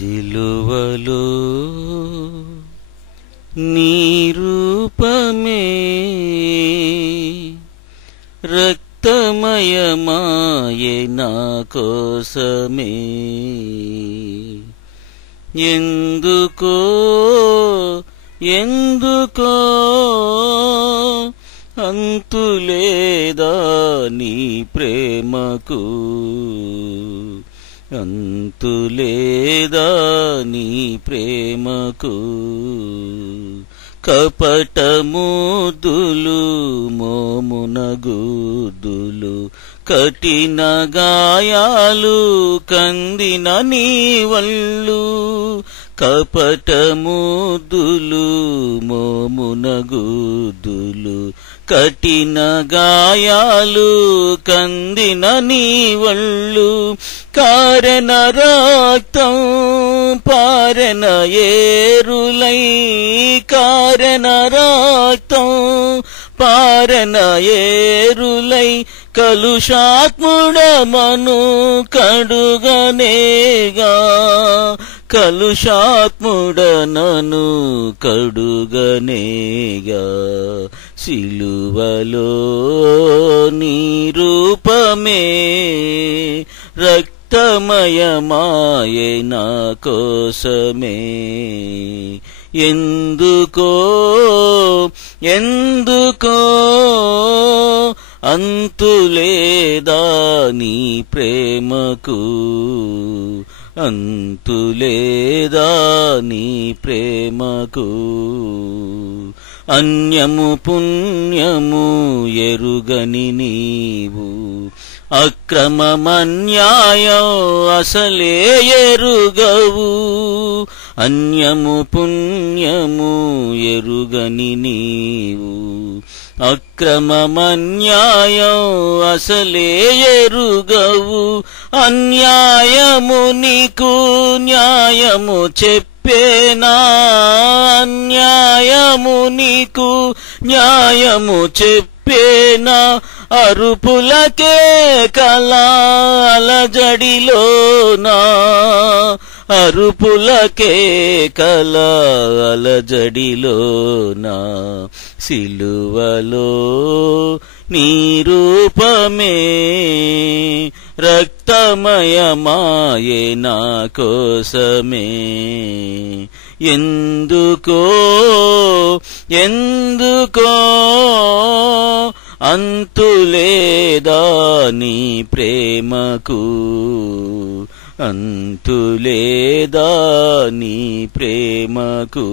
సిలువలో నీ రూపమే రక్తమయమాయే నా కోసమే. ఎందుకో ఎందుకో అంతులేదా నీ ప్రేమకు, అంతులేదా నీ ప్రేమకు. కపటముద్దులు మోమున గుద్దులు, కఠిన గాయాలు కందిన నీ వళ్ళు. కపటముద్దులు మోమున గుద్దులు, కఠిన గాయాలు కందిన నీ వళ్ళు. కారణ రక్తం పారణ ఏరులై, కారణ రక్తం పారణ ఏరులై. కలుషాత్ముడమను కడుగనేగా, కలుషాత్ముడనను కడుగనేగా. సిలువలో నీ రూపమే రక్తమయమాయే నా కోసమే. ఎందుకో ఎందుకో అంతులేదా నీ ప్రేమకు, అంతులేదా నీ ప్రేమకు. అన్యము పుణ్యము ఎరుగని నీవు, అక్రమమన్యాయం అసలే ఎరుగవు. అన్యము పుణ్యము ఎరుగని నీవు, అక్రమమన్యాయం అసలే ఎరుగవు. అన్యాయము నీకు న్యాయము చెప్పేనా, అన్యాయము నీకు న్యాయము చెప్పేనా. అరుపులకే కలా అలజడిలోనా, అరుపులకే కలా అలజడిలోనా. సిలువలో నీ రూపమే రక్తమయమాయే నా కోసమే. ఎందుకో ఎందుకో అంతులేదా నీ ప్రేమకు, అంతులేదా నీ ప్రేమకు.